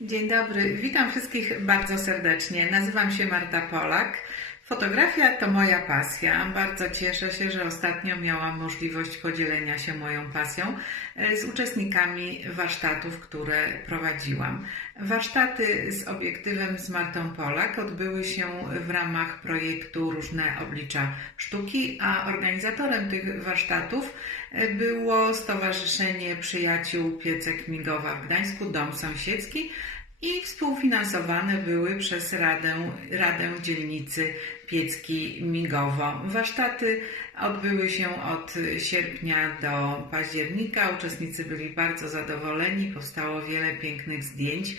Dzień dobry, witam wszystkich bardzo serdecznie. Nazywam się Marta Polak. Fotografia to moja pasja. Bardzo cieszę się, że ostatnio miałam możliwość podzielenia się moją pasją e, z uczestnikami warsztatów, które prowadziłam. Warsztaty z obiektywem z Martą Polak odbyły się w ramach projektu Różne Oblicza Sztuki, a organizatorem tych warsztatów e, było Stowarzyszenie Przyjaciół Piecek Migowa w Gdańsku, Dom Sąsiedzki, i współfinansowane były przez Radę, Radę Dzielnicy Piecki Migowo. Warsztaty odbyły się od sierpnia do października. Uczestnicy byli bardzo zadowoleni, powstało wiele pięknych zdjęć.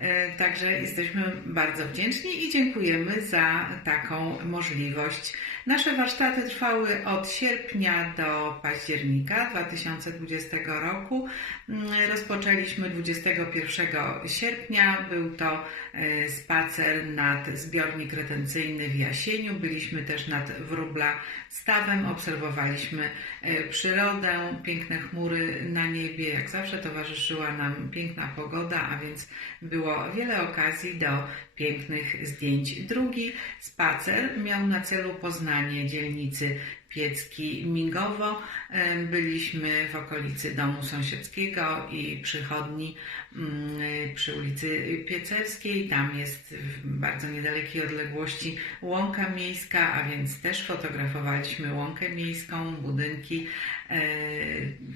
E, Także jesteśmy bardzo wdzięczni i dziękujemy za taką możliwość. Nasze warsztaty trwały od sierpnia do października 2020 roku. Mm, Rozpoczęliśmy 21 sierpnia. Był to e, spacer nad zbiornik retencyjny w Jasieniu. Byliśmy też nad Wróbla stawem, obserwowaliśmy e, przyrodę, piękne chmury na niebie. Jak zawsze towarzyszyła nam piękna pogoda, a więc było wiele okazji do pięknych zdjęć. Drugi spacer miał na celu poznanie dzielnicy Piecki Mingowo. E, Byliśmy w okolicy domu sąsiedzkiego i przychodni mm, przy ulicy Piecewskiej. Tam jest w bardzo niedalekiej odległości łąka miejska, a więc też fotografowaliśmy łąkę miejską, budynki e,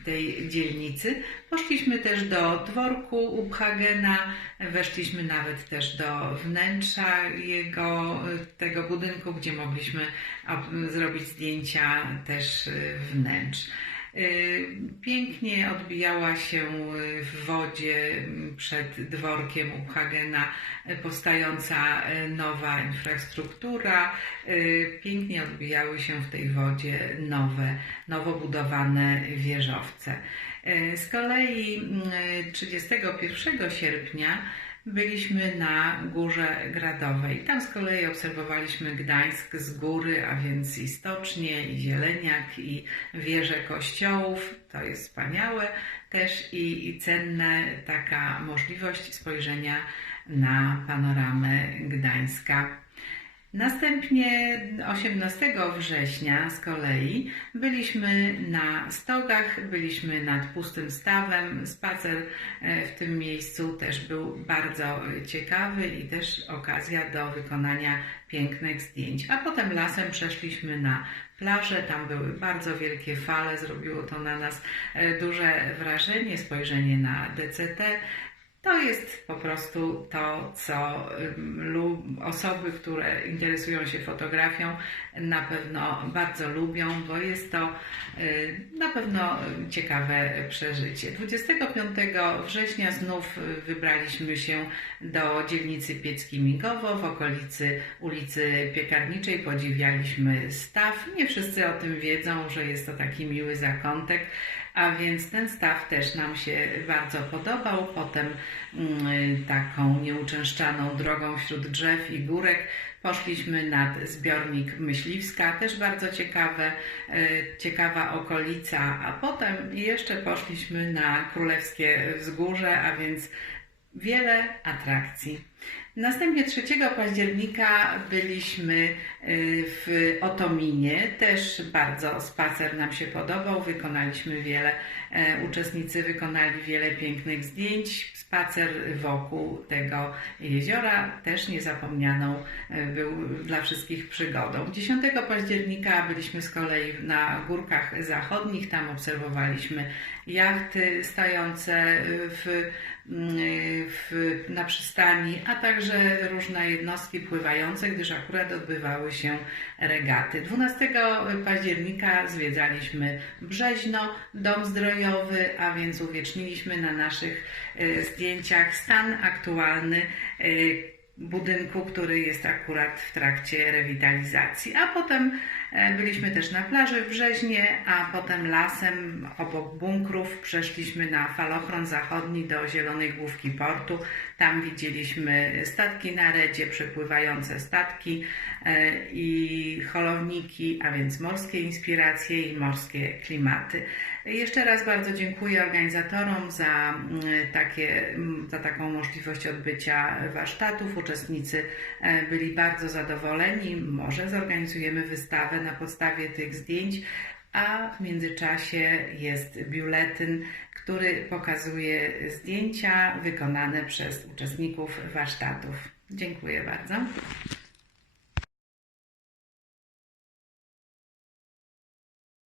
tej dzielnicy. Poszliśmy też do dworku Ubhagena, weszliśmy nawet też do wnętrza jego, tego budynku, gdzie mogliśmy ob- zrobić zdjęcia też y, wnętrz. Y, Pięknie odbijała się w wodzie przed dworkiem Ubhagena y, powstająca y, nowa infrastruktura. Y, Pięknie odbijały się w tej wodzie nowe, nowo budowane wieżowce. Z kolei mm, 31 sierpnia byliśmy na Górze Gradowej. Tam z kolei obserwowaliśmy Gdańsk z góry, a więc i stocznie, i zieleniak, i wieże kościołów. To jest wspaniałe też i, i cenne taka możliwość spojrzenia na panoramę Gdańska. Następnie 18 września z kolei byliśmy na stogach, byliśmy nad pustym stawem. Spacer e, w tym miejscu też był bardzo ciekawy i też okazja do wykonania pięknych zdjęć. A potem lasem przeszliśmy na plażę, tam były bardzo wielkie fale, zrobiło to na nas e, duże wrażenie, spojrzenie na DCT. To jest po prostu to, co osoby, które interesują się fotografią, na pewno bardzo lubią, bo jest to y, na pewno ciekawe przeżycie. 25 września znów wybraliśmy się do dzielnicy Piecki Migowo w okolicy ulicy Piekarniczej. Podziwialiśmy staw. Nie wszyscy o tym wiedzą, że jest to taki miły zakątek. A więc ten staw też nam się bardzo podobał. Potem mm, taką nieuczęszczaną drogą wśród drzew i górek poszliśmy nad zbiornik Myśliwska, też bardzo ciekawe, e, ciekawa okolica, a potem jeszcze poszliśmy na Królewskie Wzgórze, a więc wiele atrakcji. Następnie 3 października byliśmy y, w Otominie. Też bardzo spacer nam się podobał. Wykonaliśmy wiele, e, uczestnicy wykonali wiele pięknych zdjęć. Spacer wokół tego jeziora też niezapomnianą e, był dla wszystkich przygodą. 10 października byliśmy z kolei na górkach zachodnich. Tam obserwowaliśmy jachty stojące w, w, na przystani, a także różne jednostki pływające, gdyż akurat odbywały się regaty. 12 października zwiedzaliśmy Brzeźno, dom zdrojowy, a więc uwieczniliśmy na naszych e, zdjęciach stan aktualny e, budynku, który jest akurat w trakcie rewitalizacji. A potem E, Byliśmy też na plaży w Brzeźnie, a potem lasem obok bunkrów przeszliśmy na falochron zachodni do Zielonej Główki Portu. Tam widzieliśmy statki na redzie, przepływające statki i holowniki, a więc morskie inspiracje i morskie klimaty. Jeszcze raz bardzo dziękuję organizatorom za, mm, takie, mm, za taką możliwość odbycia warsztatów. Uczestnicy e, byli bardzo zadowoleni. Może zorganizujemy wystawę na podstawie tych zdjęć, a w międzyczasie jest biuletyn, który pokazuje zdjęcia wykonane przez uczestników warsztatów. Dziękuję bardzo.